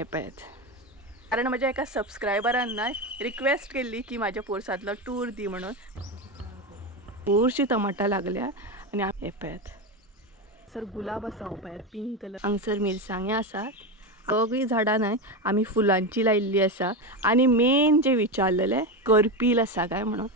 हे पळयात, कारण माझ्या एका सबस्क्रायबरान रिक्वेस्ट केली की माझ्या पोरसांतलो टूर दी म्हणून. भरपूरशी टमाटा लागल्या आणि हे पळयात सर गुलाब आसा हो पळयात पिंक कलर. हांगसर मिरसांगे आसात. सगळी झाडां नाही आम्ही फुलांची लायिल्ली आसा. आणि मेन जे विचारलेले करपील आसा काय म्हणून.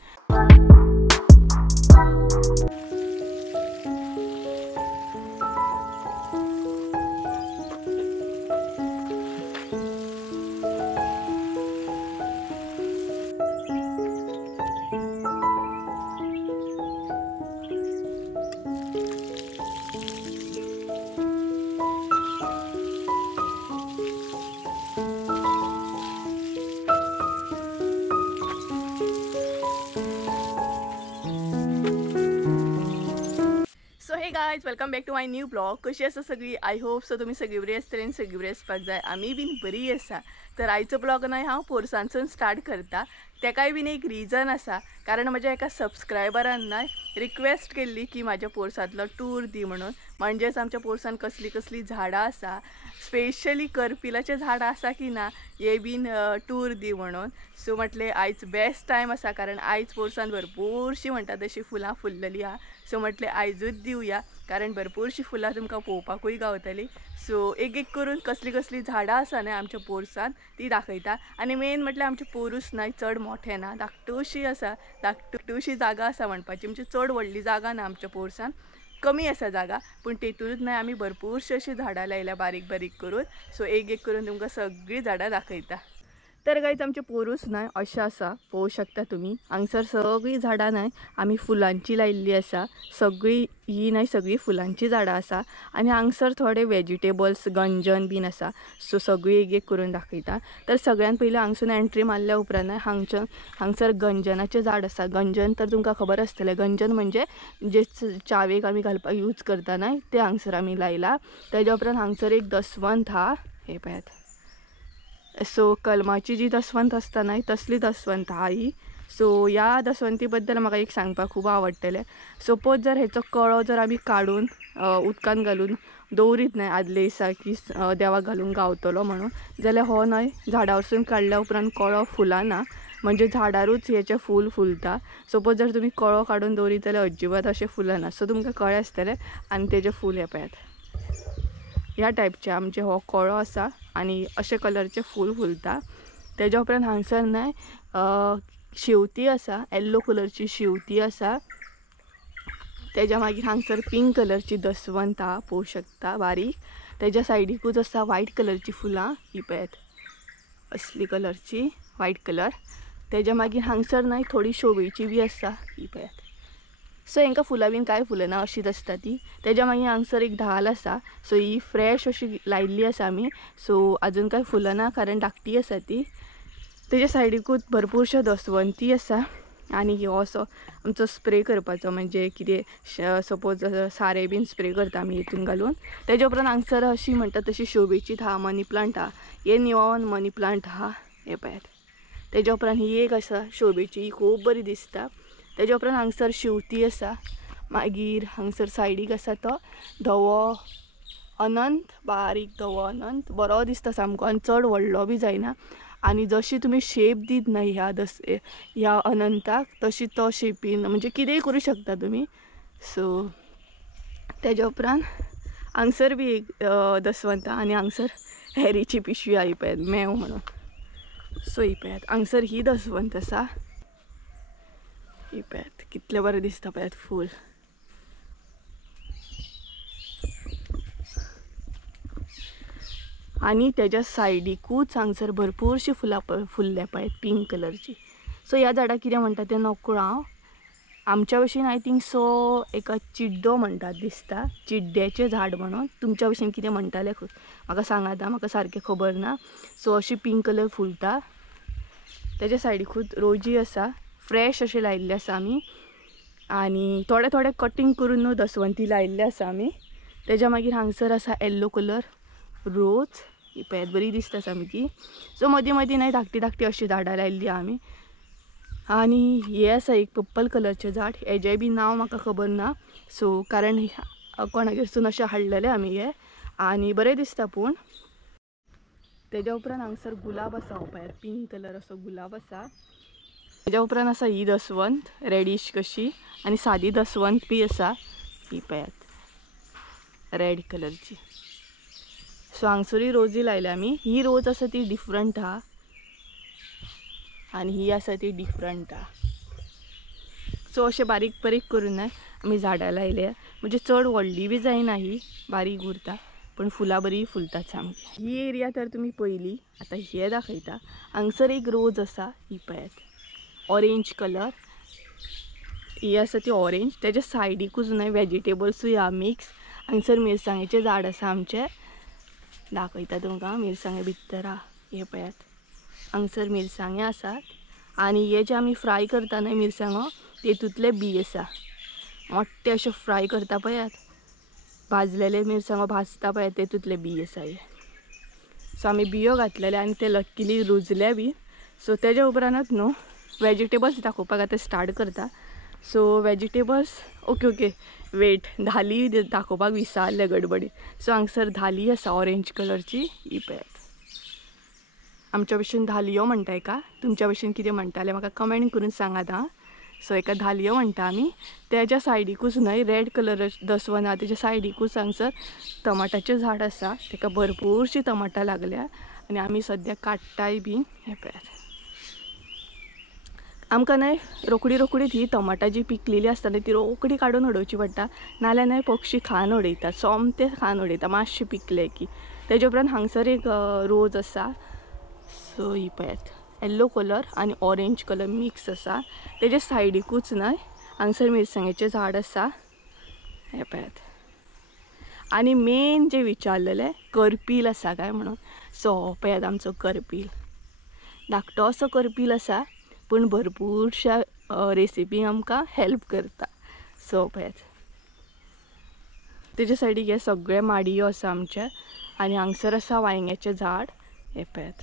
Hey guys welcome back to my new blog. कशी आसा सगळी? आय होप सो तुम्ही सगळी बरी आसतली आनी सगळी बरी आसपाक जाय. आमी बीन बरी आसा. तर आयचो ब्लॉग न्हय हांव पोरसांसून स्टार्ट करता. तेकाय बीन एक रिजन आसा, कारण माझ्या एका सबस्क्रायबरान रिक्वेस्ट केल्ली की माझ्या पोरसांतलो टूर दी म्हणून. म्हणजेच आमच्या पोरसान कसली कसली झाडां आसा, स्पेशली करपिलाचे झाडां आसा की ना हे बीन टूर दी म्हणून. सो म्हटले आयज बेस्ट टायम आसा, कारण आयज पोरसान भरपूरशी म्हणटा तशी फुलां फुल्लली आहा. सो म्हटले आयजूच दिवया, कारण भरपूरशी फुलां तुमकां पळोवपाकूय गावतली. सो एक एक करून कसली कसली झाडां आसा न्हय आमच्या पोरसान ती दाखयता. आनी मेन म्हटल्यार आमचे पोरूस न्हय चड मोठे ना, धाकटूशी आसा, धाकटूशी जागा आसा म्हणपाची. म्हणजे चड व्हडली जागा ना आमच्या पोरसान, कमी आसा जागा, पूण तेतूनच न्हय आमी भरपूरशी अशी झाडां लायल्या बारीक बारीक करून. सो एक एक करून तुमकां सगळी झाडां दाखयता. तर गायज आमचे पोरूस न्हय अशें आसा, पळोवंक शकता तुमी. हांगसर सगळी झाडां न्हय आमी फुलांची लायिल्ली आसा. सगळी ही न्हय सगळी फुलांची झाडां आसा. आनी हांगसर थोडे वेजिटेबल्स गंजन बीन आसा. सो सगळी एक एक करून दाखयता. तर सगळ्यान पयलीं हांगसून एंट्री मारल्या उपरांत हांगसर गंजनाचें झाड आसा. गंजन तर तुमकां खबर आसतलें. गंजन म्हणजे जे चावेक आमी घालपाक यूज करता न्हय ते हांगसर आमी लायला. तेज्या उपरांत हांगसर एक दसवंत हा. हे पळयात. सो कलमाची जी दसवंत आसता न्हय तसली दसवंत हा ही. सो ह्या दसवंती बद्दल म्हाका एक सांगपाक खूब आवडटलें. सपोज जर हेचो कळो जर आमी काडून उदकान घालून दवरीत न्हय आदले दिसा की देवाक घालूंक गावतलो म्हणून, जाल्यार हो न्हय झाडा वरसून काडल्या उपरांत कळो फुलाना. म्हणजे झाडारूच हेचें फूल फुलता. सपोज जर तुमी कळो काडून दवरीत जाल्यार अजिबात अशें फुलना. सो तुमकां कळ्ळें आसतलें. आनी तेजें फूल हे पळयात ह्या टायपचे आमचे हो कळो आसा आनी अशे कलरचे फूल फुलता. तेज्या उपरांत हांगसर न्हय शेवती आसा, येल्लो कलरची शेवती आसा. तेज्या मागीर हांगसर पिंक कलरची दसवंत हा, पळोवंक शकता बारीक. तेज्या सायडीकूच आसा व्हायट कलरची फुलां, ही पळयात असली कलरची व्हायट कलर. तेज्या मागीर हांगसर न्हय थोडी शोभेची बी आसा, ही पळयात. सो हांकां फुलां बीन कांय फुलना अशीच आसता ती. तेज्या मागीर हांगसर एक धाल आसा. सो ही फ्रेश अशी लायिल्ली आसा आमी. सो आजून कांय फुलना कारण धाकटी आसा ती. तेज्या सायडीकूच भरपूरश्यो दसवंती आसा. आनी हो असो आमचो स्प्रे करपाचो, म्हणजे कितें सपोज सारें बीन स्प्रे करता आमी हितून घालून. तेज्या उपरांत हांगसर अशी म्हणटा तशी शोभेची हा, मनी प्लांट हा. हे निवॉन मनी प्लांट हा, हे पळयात. तेज्या उपरांत ही एक आसा शोभेची, ही खूब बरी दिसता. तेज्या उपरांत हांगसर शेवती आसा. मागीर हांगसर सायडीक आसा तो धवो अनंत, बारीक धवो अनंत, बरो दिसता सामको आनी चड व्हडलो बी जायना. आनी जशी तुमी शेप दीत न्हय ह्या अनंताक तशी तो शेपीन म्हणजे कितेंय करूं शकता तुमी. सो तेज्या उपरांत हांगसर बी एक दसवंत आनी हांगसर हेरीची पिशवी आई पळयात मेव म्हणून. सो ही पळयात हांगसर ही दसवंत आसा. ही पळयात कितलें बरें दिसता पळयात फूल. आनी तेज्या सायडीकूच हांगसर भरपूरशी फुलां फुल्ल्या पळयात पिंक कलरची. सो ह्या झाडाक कितें म्हणटा तें नकळो हांव. आमच्या भशेन आय थिंक सो एका चिड्डो म्हणटात दिसता, चिड्ड्याचें झाड म्हणून. तुमच्या भशेन कितें म्हणटाले म्हाका सांगात, म्हाका सारकें खबर ना. सो अशी पिंक कलर फुलता. तेज्या सायडीकूच रोजी आसा, फ्रेश अशें लायिल्ले आसा आमी. आनी थोडे थोडे कटींग करून दसवंती लायिल्ले आसा आमी. तेज्या मागीर हांगसर आसा येल्लो कलर रोज, ही पळयात बरी दिसता सामकी. सो मदीं मदीं न्हय धाकटी धाकटी अशी झाडां लायिल्ली आमी. आनी हे आसा एक पर्पल कलरचें झाड, हेजें बी नांव म्हाका खबर ना. सो कारण कोणागेरसून अशें हाडलेलें आमी हे, आनी बरें दिसता. पूण तेज्या उपरांत हांगसर गुलाब आसा पळयात, पिंक कलर असो गुलाब आसा. तेज्या उपरांत आसा ही दसवंत रेडीश कशी आणि सादी दसवंत बी आसा ही पळयात रेड कलरची. सो हांगसरूय रोजी लायल्या आमी. ही रोज आसा ती डिफरंट हा आणि ही आसा ती डिफरंट हा. सो अशें बारीक बारीक करून आमी झाडां लायल्या. म्हणजे चड व्हडली बी जायना, ही बारीक उरता पण फुलां बरी फुलतात सामकी. ही एरिया तर तुमी पयली. आतां हे दाखयता. हांगसर एक रोज आसा ही पळयात ऑरेंज कलर. ही आसा ती ऑरेंज. तेज्या सायडीकूच न्हय वेजिटेबल्सूय हा मिक्स. हांगसर मिरसांगेचें झाड आसा आमचें, दाखयता तुमकां. मिरसांगे भितर हा हे पळयात. हांगसर मिरसांगे आसात आणि हे जे आमी फ्राय करता न्हय मिरसांगो, तेतूंतले बी आसा. मोठे अशे फ्राय करता पळयात, भाजलेले मिरसांगो भाजता पळयात, तेतूंतले बी आसा हे. सो आमी बियो घातलेले आणि ते लकीली रुजले बी. सो तेज्या उपरांत न्हू वेजिटेबल्स दाखोवपाक आतां स्टार्ट करता. सो वेजिटेबल्स ओके वेट, धाली दाखोवपाक विसरले गडबडीत. सो हांगसर धाली आसा ऑरेंज कलरची ही पळयात. आमच्या भशेन धालयो म्हणटाय का, तुमच्या भशेन कितें म्हणटाले म्हाका कमेंट करून सांगात हां. सो एका धालयो म्हणटा आमी. तेज्या सायडीकूच न्हय रेड कलर दसवंत आहा तेज्या सायडीकूच हांगसर टमाटाचें झाड आसा. तेका भरपूरशीं टमाटां लागल्या आणि आमी सद्या काडटाय बी. हे पळयात आमकां न्हय रोकडीत ही टमाटां जी पिकलेली आसता न्हय ती रोकडी काडून उडोवची पडटा, नाल्यार न्हय पक्षी खावन उडयता, सोमते खावन उडयता मातशें पिकले की. तेज्या उपरांत हांगसर एक रोज आसा. सो ही पळयात येल्लो कलर आणि ऑरेंज कलर मिक्स आसा. तेज्या सायडीकूच न्हय हांगसर मिरसांगेचें झाड आसा हे पळयात. आणि मेन जे विचारलेले करपील आसा काय म्हणून. सो पळयात आमचो करपील. धाकटो असो करपील आसा पण भरपूरशा रेसिपीक आमकां हेल्प करता. सो पळयात तेज्या सायडीक हे सगळे माडयो आसा आमचे. आणि हांगसर आसा वांयग्याचें झाड हे पळयात.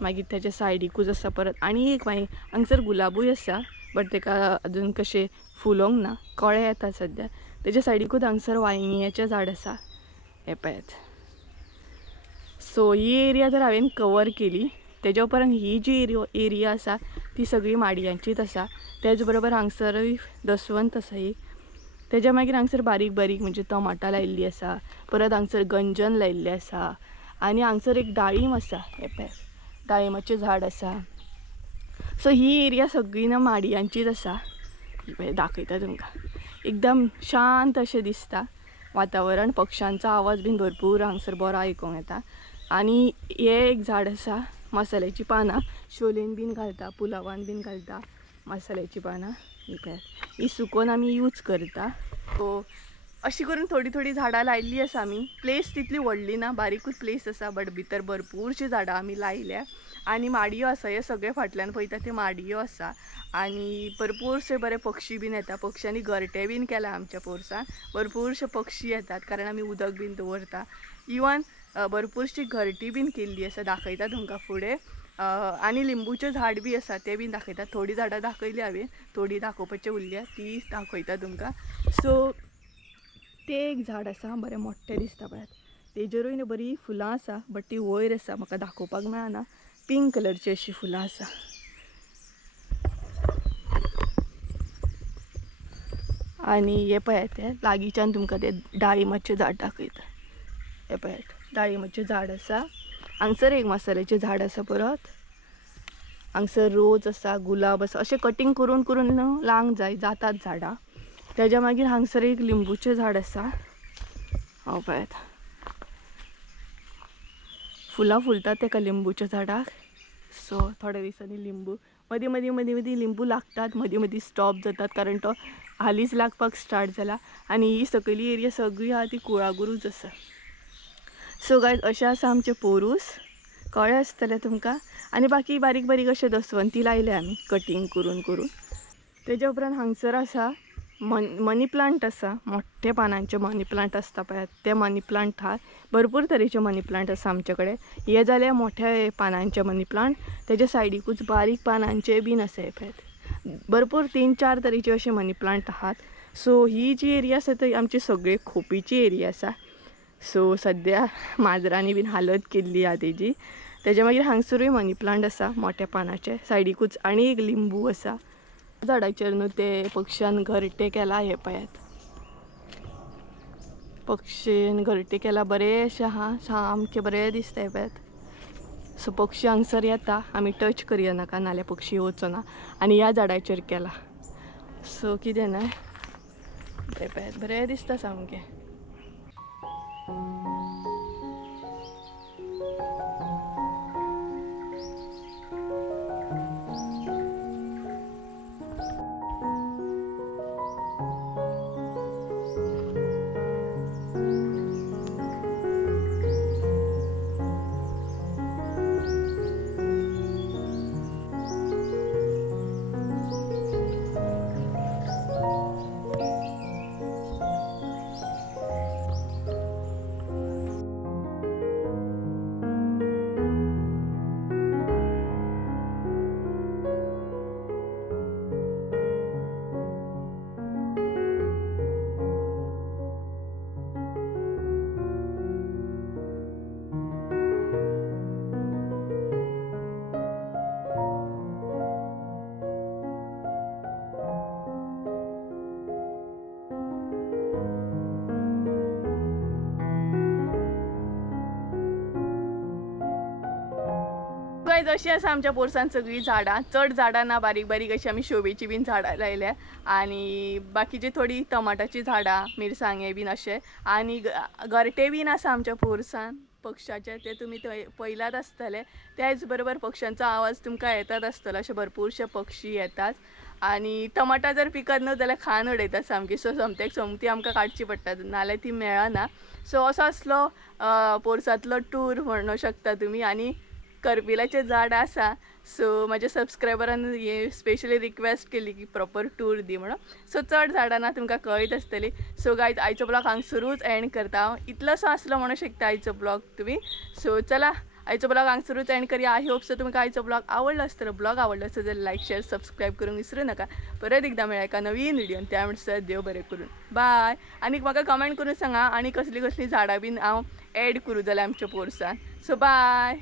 मागीर तेज्या सायडीकूच आसा परत आनी एक हांगसर गुलाबूय आसा बट तेका अजून कशें फुलोंक ना, कळे येता सद्या. तेज्या सायडीकूच हांगसर वांयग्याचें झाड आसा हे पळयात. सो ही एरिया तर हांवें कवर केली. तेज्या उपरांत ही जी एरिया आसा ती सगळी माडयांचीच आसा. तेच बरोबर हांगसरूय दसवंत आसा एक. तेज्या मागीर हांगसर बारीक बारीक म्हणजे टमाटां लायिल्लीं आसा. परत हांगसर गंजन लायिल्लें आसा आणि हांगसर एक डाळीम आसा हे पळयात, डाळिंबाचें झाड आसा. सो ही एरिया सगळी ना माडयांचीच आसा. दाखयता तुमकां. एकदम शांत अशें दिसता वातावरण. पक्ष्यांचो आवाज बीन भरपूर हांगसर बरो आयकूंक येता. आणि हे एक झाड आसा मसाल्याची पानां, शोलेन बीन घालता, पुलावान बीन घालता मसाल्याची पानां ही पळयात. ही सुकोवन आमी यूज करता. सो अशी करून थोडी झाडां लायिल्लीं आसा आमी. प्लेस तितली व्हडली ना, बारीकूच प्लेस आसा बट भितर भरपूरशीं झाडां आमी लायल्या. आणि माडयो आसा, हे सगळे फाटल्यान पळयता ते माडयो आसा. आणि भरपूरशे बरे पक्षी बीन येता. पक्ष्यांनी घरटे बीन केला आमच्या पोरसांत. भरपूरशे पक्षी येतात कारण आमी उदक बीन दवरता. इवन भरपूरशी घरटी बीन केल्ली आसा, दाखयता तुमकां फुडें. आणि लिंबूचें झाड बी आसा तें बीन दाखयता. थोडी झाडां दाखयली हांवें, थोडी दाखोवपाचें उरल्या ती दाखयता तुमकां. सो ते एक झाड आसा बरें मोठ्ठें दिसता पळयात. तेजेरूय न्हय बरी फुलां आसा बट ती वयर आसा, म्हाका दाखोवपाक मेळना. पिंक कलरची अशी फुलां आसा. आणि हे पळयात ते लागींच्यान तुमकां ते डाळिंबाचें झाड दाखयता. हे पळयात डाळिंबाचें झाड आसा. हांगसर एक मसाल्याचें झाड आसा परत. हांगसर रोज आसा, गुलाब आसा. अशें कटींग करून करून न्हू लावंक जाय, जातात झाडां. तेज्या मागीर हांगसर एक लिंबूचें झाड आसा. हो पळयात फुलां फुलतात तेका लिंबूच्या झाडाक. सो थोड्या दिसांनी लिंबू मदीं मदीं लिंबू लागतात, मदीं स्टॉप जातात कारण तो हालींच लागपाक स्टार्ट जाला. आणि ही सकयली एरिया सगळी आहा ती कुळागुरूच आसा. सो गायज अशें आसा आमचें पोरूस. कळ्ळें आसतलें तुमकां. आणि बाकी बारीक बारीक अशें दसवंती लायले आमी कटींग करून करून. तेज्या उपरांत हांगसर आसा मनी प्लांट आसा. मोठ्ठे पानांचे मनी प्लांट आसता पळयात ते मनी प्लांट आहा. भरपूर तरेचे मनी प्लांट आसा आमचे कडेन. हे जाले मोठ्या पानांचे मनी प्लांट. तेज्या सायडीकूच बारीक पानांचे बीन आसा हे पळयात. भरपूर 3-4 तरेचे अशे मनी प्लांट आहात. सो ही जी एरिया आसा ती आमची सगळी खोपीची एरिया आसा. सो सध्या माजरांनी बीन हालत केल्ली हा तेजी. त्याच्या मागीर हांगसरूय मनी प्लांट आसा मोठ्या पानाचे, सायडीकूच आनी एक लिंबू आसा. झाडाचेर न्हू ते पक्ष्यान घरटे केला, हे पळयात पक्षीन घरटे केला, बरेशे आहा, सामके बरे दिसता पळयात. सो पक्षी हांगसर येता, आमी टच करूया नाका नाल्यार पक्षी येवचो ना. आनी ह्या झाडाचेर केला, सो कितें ना बरे पळयात, बरे दिसता सामके. गाइस अशी आसा आमच्या पोरसांत सगळी झाडां, चड झाडां ना, बारीक बारीक अशी आमी शोभेची बीन झाडां लायल्या. आनी बाकीची थोडी टमाटाची झाडां, मिरसांगे बीन अशे. आनी घरटे बीन आसा आमच्या पोरसांत पक्षाचे, ते तुमी थंय पयलात आसतले. त्याच बरोबर पक्ष्यांचो आवाज तुमकां येतात आसतलो, अशे भरपूरशे पक्षी येतात. आनी टमाटां जर पिकत न्हू जाल्यार खान उडयतात सामकी, सो सोमती आमकां काडची पडटात नाल्यार ती मेळना. सो असो आसलो पोरसांतलो टूर म्हणूं शकता तुमी. आनी करपिलाचे झाड आसा, सो म्हाज्या सबस्क्रायबरान हे स्पेशली रिक्वेस्ट केली की प्रॉपर टूर दी म्हणून. सो चड झाडां ना तुमकां कळत आसतली. सो गायज आयचो ब्लॉग हांगसरूच एंड करता हांव. इतलोसो आसलो म्हणूं शकता आयचो ब्लॉग तुमी. सो चला आयचो ब्लॉग हांगसरूच एंड करूया. आय होप सो तुमकां आयचो ब्लॉग आवडलो आसतलो. ब्लॉग आवडलो आसत जाल्यार लायक शेअर सबस्क्रायब करूंक विसरू नका. परत एकदा मेळया एका नवीन व्हिडिओन. त्या म्हणसर देव बरें करून बाय. आनी म्हाका कमेंट करून सांगा आनी कसली कसली झाडां बीन हांव एड करूं जाल्यार आमच्या पोरसांत. So bye.